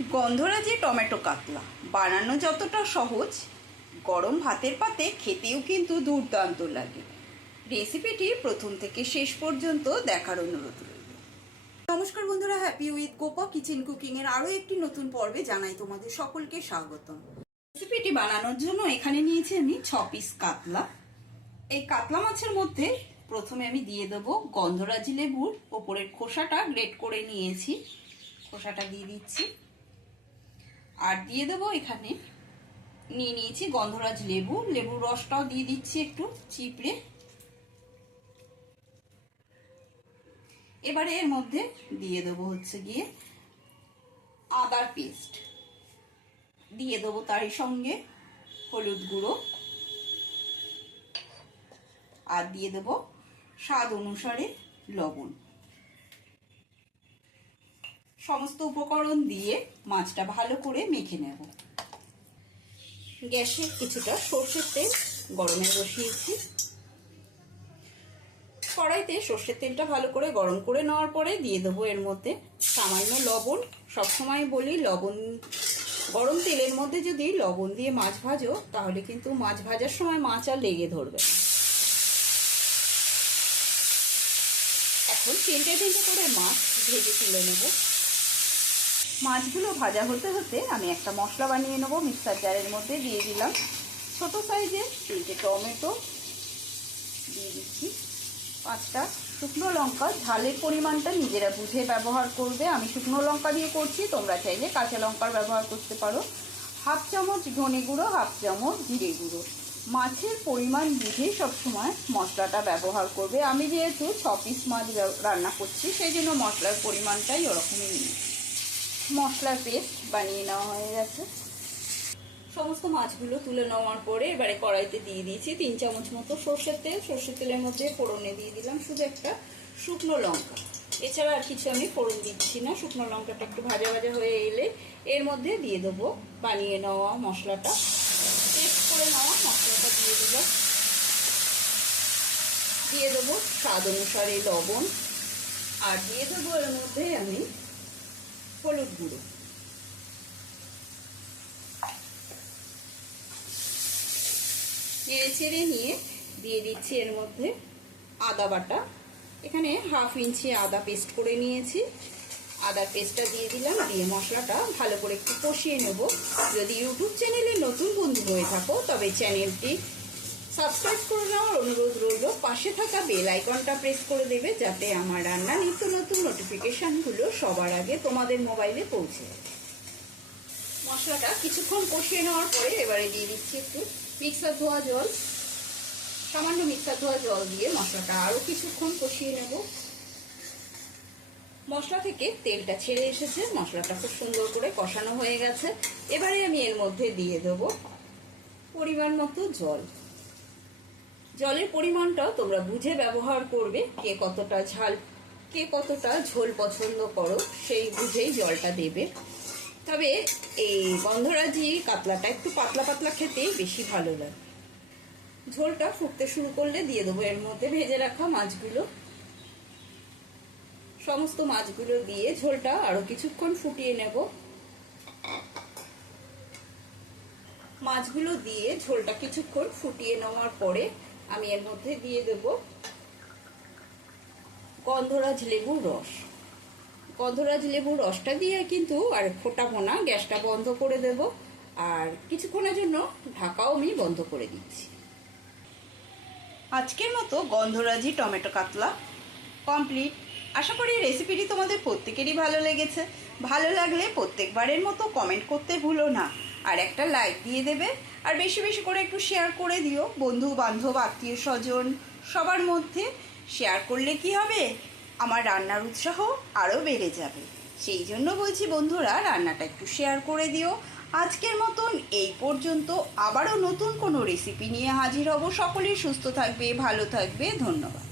গন্ধরাজি tomato কাতলা বানানো যতটা সহজ, গরম ভাতের পাতে খেতেও কিন্তু দুর্দান্ত লাগে। রেসিপিটি প্রথম থেকে শেষ পর্যন্ত দেখার অনুরোধ রইল। নমস্কার বন্ধুরা, হ্যাপি উইথ গোপা কিচেন কুকিংয়ের আরও একটি নতুন পর্বে জানাই তোমাদের সকলকে স্বাগতম। রেসিপিটি বানানোর জন্য এখানে নিয়েছি আমি 6 পিস কাতলা। এই কাতলা মাছের মধ্যে প্রথমে আমি দিয়ে দেবো গন্ধরাজি লেবুর ওপরের খোসাটা গ্রেট করে নিয়েছি, খোসাটা দিয়ে দিচ্ছি। আর দিয়ে দেবো এখানে নিয়ে নিয়েছি গন্ধরাজ লেবু, লেবুর রসটাও দিয়ে দিচ্ছি একটু চিপড়ে। এবারে এর মধ্যে দিয়ে দেবো হচ্ছে গিয়ে আদার পেস্ট, দিয়ে দেবো তারই সঙ্গে হলুদ গুঁড়ো, আর দিয়ে দেবো স্বাদ অনুসারে লবণ। সমস্ত উপকরণ দিয়ে মাছটা ভালো করে মেখে নেব। গ্যাসে কিছুটা সর্ষের তেল গরমে বসিয়েছি। কড়াইতে সর্ষের তেলটা ভালো করে গরম করে নেওয়ার পরে দিয়ে দেবো এর মধ্যে সামান্য লবণ। সবসময় বলি লবণ, গরম তেলের মধ্যে যদি লবণ দিয়ে মাছ ভাজো তাহলে কিন্তু মাছ ভাজার সময় মাছ আর লেগে ধরবে। এখন তিনটে করে মাছ ভেজে তুলে নেব। মাছগুলো ভাজা হতে হতে আমি একটা মশলা বানিয়ে নেবো। মিক্সার জারের মধ্যে দিয়ে দিলাম ছোট সাইজের 3টে টমেটো, দিয়ে দিচ্ছি 5টা শুকনো লঙ্কা। ঝালের পরিমাণটা নিজেরা বুঝে ব্যবহার করবে, আমি শুকনো লঙ্কা দিয়ে করছি, তোমরা চাইলে কাঁচা লঙ্কার ব্যবহার করতে পারো। 1/2 চামচ ধনে গুঁড়ো, 1/2 চামচ জিরে গুঁড়ো। মাছের পরিমাণ বুঝে সবসময় মশলাটা ব্যবহার করবে। আমি যেহেতু 6 পিস মাছ রান্না করছি সেই জন্য মশলার পরিমাণটাই ওরকমই নিয়েছি। মশলার পেস্ট বানিয়ে নেওয়া হয়ে গেছে। সমস্ত মাছগুলো তুলে নেওয়ার পরে এবারে কড়াইতে দিয়ে দিয়েছি 3 চামচ মতো সর্ষের তেল। সর্ষের তেলের মধ্যে ফোড়নে দিয়ে দিলাম শুধু একটা শুকনো লঙ্কা, এছাড়া আর কিছু আমি ফোড়ন দিচ্ছি না। শুকনো লঙ্কাটা একটু ভাজা ভাজা হয়ে এলে এর মধ্যে দিয়ে দেবো বানিয়ে নেওয়া মশলাটা, পেস্ট করে নেওয়া মশলাটা দিয়ে দিলাম। দিয়ে দেবো স্বাদ অনুসারে লবণ, আর দিয়ে দেবো এর মধ্যে আমি হলুদ গুঁড়ো। নেড়ে চেড়ে নিয়ে দিয়ে দিচ্ছি এর মধ্যে আদা বাটা। এখানে 1/2 ইঞ্চি আদা পেস্ট করে নিয়েছি, আদার পেস্টটা দিয়ে দিলাম। দিয়ে মশলাটা ভালো করে একটু কষিয়ে নেব। যদি ইউটিউব চ্যানেলে নতুন বন্ধু হয়ে থাকো তবে চ্যানেলটি সাবস্ক্রাইব করে নেওয়ার অনুরোধ রইল। পাশে থাকা বেল আইকনটা প্রেস করে দেবে যাতে আমার রান্না নিত্য নতুন নোটিফিকেশানগুলো সবার আগে তোমাদের মোবাইলে পৌঁছে যায়। মশলাটা কিছুক্ষণ কষিয়ে নেওয়ার পরে এবারে দিয়ে দিচ্ছি একটু মিক্সার ধোয়া জল। সামান্য মিক্সার ধোয়া জল দিয়ে মশলাটা আরও কিছুক্ষণ কষিয়ে নেব। মশলা থেকে তেলটা ছেড়ে এসেছে, মশলাটা খুব সুন্দর করে কষানো হয়ে গেছে। এবারে আমি এর মধ্যে দিয়ে দেবো পরিমাণ মতো জল। জলের পরিমাণটাও তোমরা বুঝে ব্যবহার করবে, কে কতটা ঝোল পছন্দ করো সেই বুঝেই জলটা দেবে। তবে এই গন্ধরাজি কাতলাটা একটু পাতলা পাতলা খেতে বেশি ভালো লাগে। ঝোলটা ফুটতে শুরু করলে দিয়ে দেবো এর মধ্যে ভেজে রাখা মাছগুলো। সমস্ত মাছগুলো দিয়ে ঝোলটা আরো কিছুক্ষণ ফুটিয়ে নেব। মাছগুলো দিয়ে ঝোলটা কিছুক্ষণ ফুটিয়ে নেওয়ার পরে আমি এর মধ্যে দিয়ে দেব গন্ধরাজ লেবুর রস। গন্ধরাজ লেবুর রসটা দিয়ে কিন্তু আর ফোটাবো না, গ্যাসটা বন্ধ করে দেব। আর কিছুক্ষণের জন্য ঢাকাও আমি বন্ধ করে দিচ্ছি। আজকের মতো গন্ধরাজি টমেটো কাতলা কমপ্লিট। আশা করি রেসিপিটি তোমাদের প্রত্যেকেরই ভালো লেগেছে। ভালো লাগলে প্রত্যেকবারের মতো কমেন্ট করতে ভুলো না, আর একটা লাইক দিয়ে দেবে। আর বেশি বেশি করে একটু শেয়ার করে দিও বন্ধু বান্ধব আত্মীয় স্বজন সবার মধ্যে। শেয়ার করলে কি হবে, আমার রান্নার উৎসাহ আরও বেড়ে যাবে। সেই জন্য বলছি বন্ধুরা, রান্নাটা একটু শেয়ার করে দিও। আজকের মতন এই পর্যন্ত, আবারও নতুন কোনো রেসিপি নিয়ে হাজির হব। সকলেই সুস্থ থাকবে, ভালো থাকবে, ধন্যবাদ।